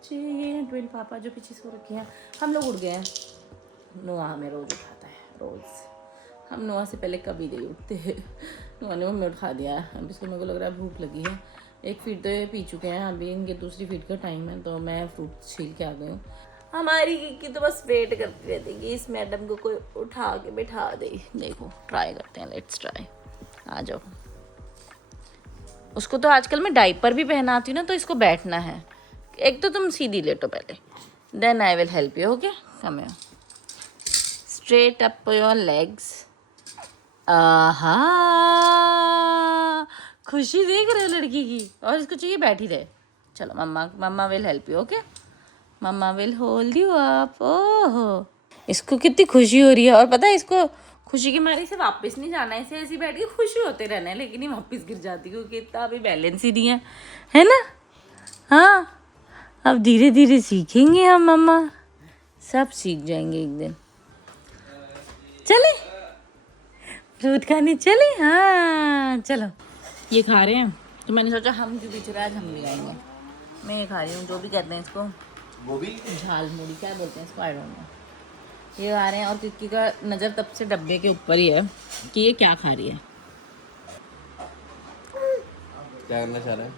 बच्चे, ये हैं ट्विन पापा जो पीछे सो रखे हैं। हम लोग उठ गए हैं। नोआ हमें रोज़ उठाता है, रोज़। हम नोआ से पहले कभी नहीं उठते हैं। नोआ ने हमें उठा दिया है। अब इसको मेरे को लग रहा है भूख लगी है। एक फीड तो ये पी चुके हैं, अभी इनके दूसरी फीड का टाइम है, तो मैं फ्रूट छील के आ गई हूँ। हमारी की तो बस वेट करती रहती है कि इस मैडम को कोई उठा के बैठा दे। देखो ट्राई करते हैं, लेट्स ट्राई। आ जाओ। उसको तो आजकल मैं डाइपर भी पहनाती हूँ ना, तो इसको बैठना है। एक तो तुम सीधी लेटो पहले, then I will help you. Okay, come here, straight up your legs. आहा, खुशी देख रहे हो लड़की की, और इसको चाहिए बैठी रहे। चलो mama will help you. Okay, mama will hold you up. ओहो, इसको कितनी खुशी हो रही है। और पता है इसको खुशी की मारी से वापस नहीं जाना है, इसे ऐसे बैठ के खुशी होते रहना है, लेकिन ये वापस गिर जाती है क्योंकि इतना अभी बैलेंस ही नहीं है ना। हाँ, अब धीरे धीरे सीखेंगे हम, मम्मा सब सीख जाएंगे एक दिन। चले फ्रूट खाने चले। हाँ चलो, ये खा रहे हैं तो मैंने सोचा हम क्यों पीछे रहे, आज हम भी आएंगे। मैं ये खा रही हूँ, जो भी कहते हैं इसको, वो भी झाल मुड़ी क्या बोलते हैं इसको, आई डोंट नो। ये खा रहे हैं और किक्की का नज़र तब से डब्बे के ऊपर ही है कि ये क्या खा रही है। क्या करना चाह रहे हैं?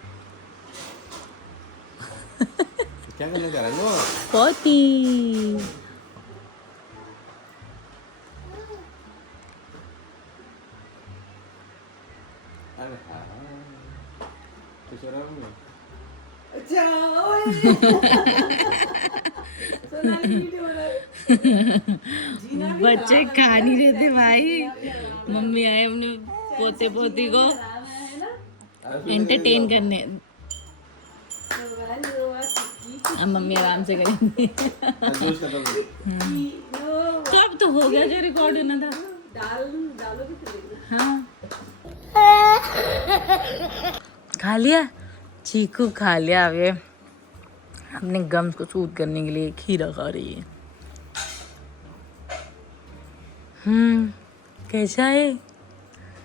क्या करना चाह रहे हैं? पोती। अरे हाँ, कुछ और में बच्चे खा नहीं रहे थे भाई। मम्मी आए अपने पोते पोती को एंटरटेन करने। अब मम्मी आराम से करेंगी। तो अब तो हो गया जो रिकॉर्ड होना था। हाँ, खा लिया चीकू, खा लिया। अब ये अपने गम्स को सूद करने के लिए खीरा खा रही है। कैसा है?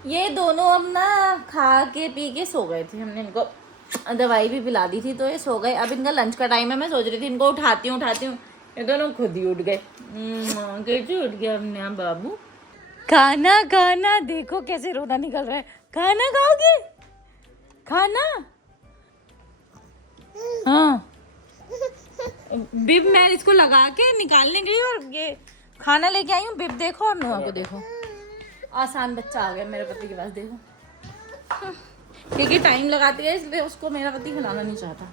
ये दोनों अब ना खा के पी के सो गए थे। हमने इनको दवाई भी पिला दी थी तो ये सो गए। अब इनका लंच का टाइम है। मैं सोच रही थी इनको उठाती हूँ, ये दोनों खुद ही उठ गए। कैसे उठ गया अपने बाबू। खाना खाना, देखो कैसे रोना निकल रहा है। खाना खाओगे? खाना? हाँ, बिब मैं इसको लगा के निकालने गई और ये खाना लेके आई हूँ। बिब देखो और नोआ को देखो। आसान बच्चा आ गया मेरे पति के पास, देखो। क्योंकि टाइम लगाती है इसलिए उसको मेरा पति खिलाना नहीं चाहता।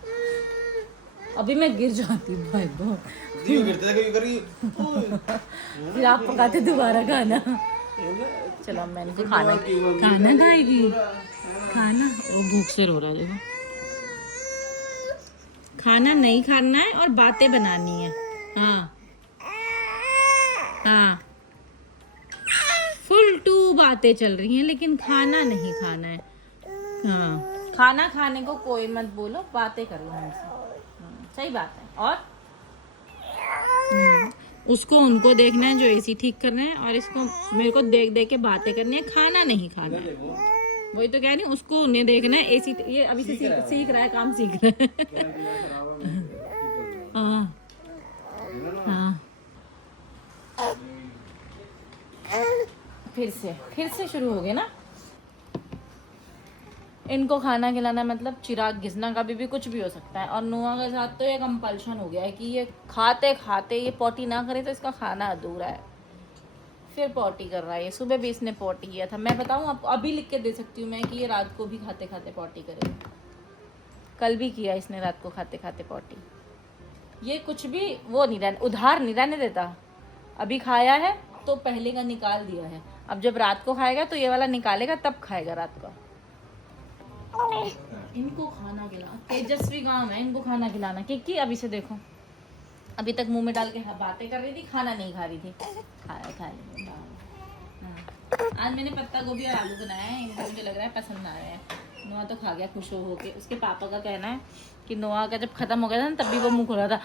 अभी मैं गिर जाती भाई बहुत। गिरते थे कभी फिर आप पकाते दोबारा खाना। चलो अब मैं इनको खाना खाएगी। खाना, वो भूख से रो रहा है देखो। खाना नहीं खाना है और बातें बनानी है। हाँ हाँ, फुल टू बातें चल रही हैं, लेकिन खाना नहीं खाना है। हाँ, खाना खाने को कोई मत बोलो, बातें करो हमसे। सही बात है। और उसको उनको देखना है जो एसी ठीक कर रहे हैं, और इसको मेरे को देख देख के बातें करनी है। खाना नहीं खाना है, वही तो कह रही हूँ। उसको उन्हें देखना है एसी, ये अभी से सीख रहा है, काम सीख रहा है। हाँ हाँ, फिर से शुरू हो गए ना। इनको खाना खिलाना मतलब चिराग घिसना, कभी भी कुछ भी हो सकता है। और नोआ के साथ तो ये कंपल्शन हो गया है कि ये खाते खाते ये पॉटी ना करे तो इसका खाना अधूरा है। फिर पॉटी कर रहा है ये। सुबह भी इसने पॉटी किया था। मैं बताऊँ आपको, अभी लिख के दे सकती हूँ मैं कि ये रात को भी खाते खाते पॉटी करेगा। कल भी किया इसने रात को खाते खाते पॉटी। ये कुछ भी वो नहीं रहने, उधार नहीं रहने देता। अभी खाया है तो पहले का निकाल दिया है। अब जब रात को खाएगा तो ये वाला निकालेगा, तब खाएगा रात को। इनको खाना खिलाना तेजस्वी काम है, इनको खाना खिलाना। कि अभी से देखो, अभी तक मुंह में डाल के बातें कर रही थी, खाना नहीं खा रही थी। खा लेंगे। आज मैंने पत्ता गोभी और आलू बनाया है, इनको मुझे लग रहा है पसंद आ रहे हैं। नोआ तो खा गया खुश हो के। उसके पापा का कहना है कि नोआ का जब खत्म हो गया था ना, तब भी वो मुंह खोला था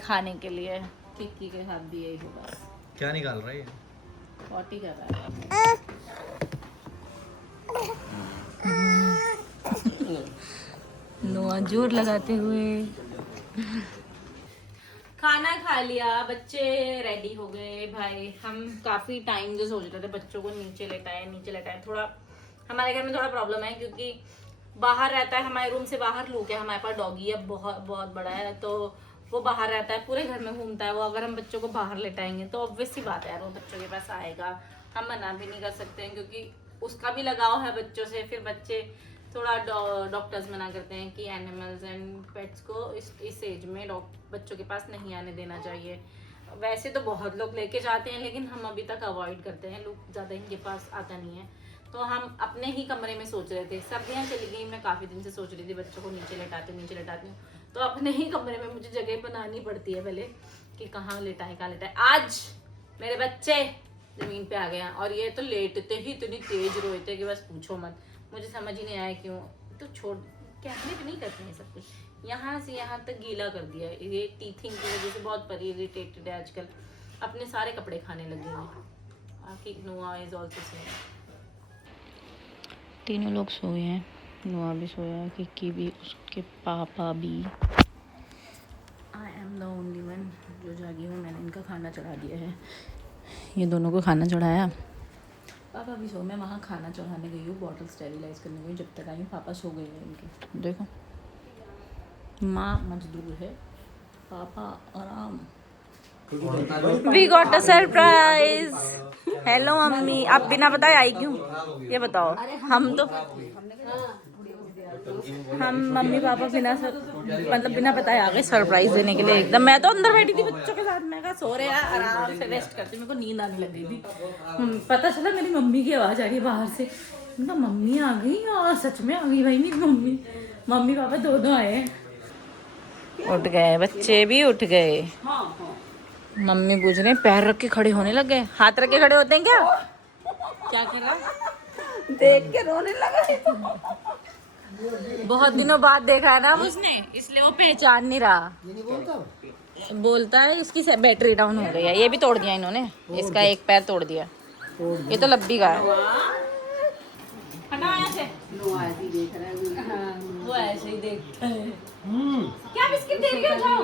खाने के लिए। किक्की के साथ भी यही होगा। क्या निकाल रहा है? पॉटी कर रहा है। नोआ जोर लगाते हुए। खाना खा लिया, बच्चे रेडी हो गए। भाई हम काफी टाइम से सोच रहे थे बच्चों को नीचे लेटाए। थोड़ा हमारे घर में थोड़ा प्रॉब्लम है क्योंकि बाहर रहता है, हमारे रूम से बाहर लूक है, हमारे पास डॉगी है, बहुत बहुत बड़ा है, तो वो बाहर रहता है, पूरे घर में घूमता है वो। अगर हम बच्चों को बाहर लेटाएंगे तो ऑब्वियस सी बात है यार वो बच्चों के पास आएगा, हम मना भी नहीं कर सकते हैं क्योंकि उसका भी लगाव है बच्चों से। फिर बच्चे थोड़ा डॉक्टर्स मना करते हैं कि एनिमल्स एंड पेट्स को इस एज में बच्चों के पास नहीं आने देना चाहिए। वैसे तो बहुत लोग लेके जाते हैं लेकिन हम अभी तक अवॉइड करते हैं, लोग ज़्यादा इनके पास आता नहीं है। तो हम अपने ही कमरे में सोच रहे थे, सर्दियाँ चली गई, मैं काफ़ी दिन से सोच रही थी बच्चों को नीचे लेटाती हूँ, तो अपने ही कमरे में मुझे जगह बनानी पड़ती है पहले कि कहाँ लेटाए। आज मेरे बच्चे ज़मीन पे आ गए हैं और ये तो लेटते ही इतनी तेज रोए थे कि बस पूछो मत। मुझे समझ ही नहीं आया क्यों, तो छोड़ कहने पे नहीं करते हैं सब कुछ, यहाँ से यहाँ तक गीला कर दिया है। ये टीथिंग की वजह से बहुत इरिटेटेड है आजकल, अपने सारे कपड़े खाने लगे हैं। बाकी नोआ इज ऑल्सो सेम। तीनों लोग सोए हैं, नोआ भी सोया है, किक्की भी, उसके पापा भी। I am the only one जो जागी हूँ। मैंने इनका खाना चढ़ा दिया है, ये दोनों को खाना चढ़ाया। पापा भी सो, मैं वहाँ खाना चढ़ाने गई हूँ, बॉटल स्टेरिलाइज करने गई, जब तक आई पापा सो गए हैं इनके। देखो माँ मजदूर है, पापा आराम। We got a surprise. Hello mummy, आप बिना बताए आई क्यों ये बताओ? हम मम्मी पापा बिना बताए आ गए सरप्राइज देने के लिए एकदम। मैं तो अंदर बैठी थी बच्चों के साथ, मैं कहा सो रहे हैं आराम से रेस्ट करते, मेरे को नींद आने लग गई थी। पता चला मेरी मम्मी की आवाज़ आ रही है बाहर से, उनका मम्मी आ गई और सच में आ गई भाई मेरी मम्मी पापा दोनों आए हैं। उठ गए बच्चे भी, उठ गए। मम्मी पूछ रहे पैर रख के खड़े होने लग गए, हाथ रख के खड़े होते हैं क्या खेला देख के रोने लगा। बहुत दिनों बाद देखा है ना उसने, इसलिए वो पहचान नहीं रहा। बोलता है इसकी बैटरी डाउन हो गई है। ये भी तोड़ दिया इन्होंने, इसका एक पैर तोड़ दिया, ये तो लब्बी का है। वो ऐसे ही देखता है। क्या बिस्किट दे रही हो? जाओ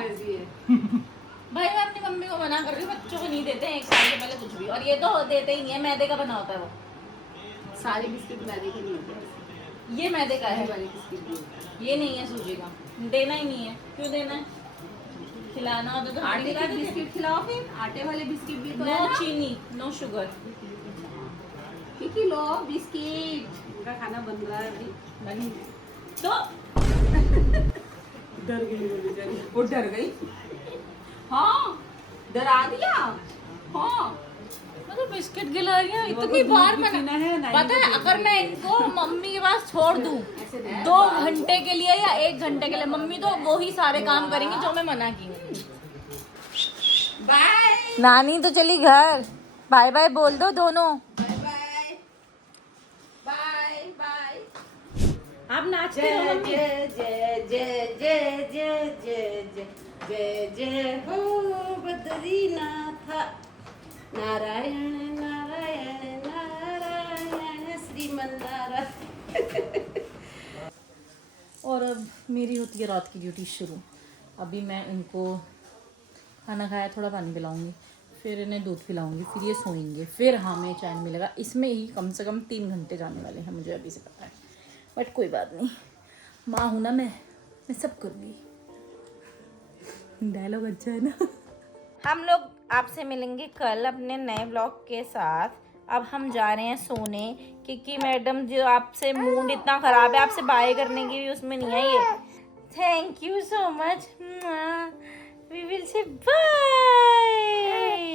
भाई, मैं अपनी मम्मी को मना कर रही हूँ, बच्चों को नहीं देते हैं 1 साल से पहले कुछ भी, और ये तो देते ही नहीं है, मैदे का बना होता है वो। सारे बिस्किट मैदे के नहीं होते, ये मैदे का है, वाले बिस्किट नहीं। ये नहीं है सूजी का। देना ही नहीं है, क्यों देना है? खिलाना होता तो आटे के बिस्किट खिलाओ, फिर आटे वाले बिस्किट भी तो है नो ना। चीनी नो शुगर। क्योंकि लो बिस्किट, उनका खाना बन रहा है अभी। बनी तो डर गई वो डर गई। हाँ डरा दिया। हाँ मतलब बिस्किट खिला रही है इतनी बार। मैंने पता है अगर मैं इनको मम्मी के पास छोड़ दूं 2 घंटे के लिए या 1 घंटे के लिए, मम्मी तो वो ही सारे काम करेंगी जो मैं मना की हूँ। बाय नानी तो चली घर, बाय बाय बोल दो दोनों। Bye bye bye. आप नाचते हो मम्मी। जय जय जय जय जय जय जय जय जय हो बद्रीनाथ नारायण नारायण नारायण श्रीमन्नारायण। और अब मेरी होती है रात की ड्यूटी शुरू। अभी मैं इनको खाना खाया, थोड़ा पानी पिलाऊंगी, फिर इन्हें दूध पिलाऊंगी, फिर ये सोएंगे, फिर हमें चैन मिलेगा। इसमें ही कम से कम 3 घंटे जाने वाले हैं, मुझे अभी से पता है, बट कोई बात नहीं, माँ हूँ ना मैं सब करूँगी। डायलॉग अच्छा है ना। हम लोग आपसे मिलेंगे कल अपने नए ब्लॉग के साथ। अब हम जा रहे हैं सोने क्योंकि मैडम जो आपसे मूड इतना ख़राब है, आपसे बाय करने की भी उसमें नहीं है ये। Thank you so much, we will say bye.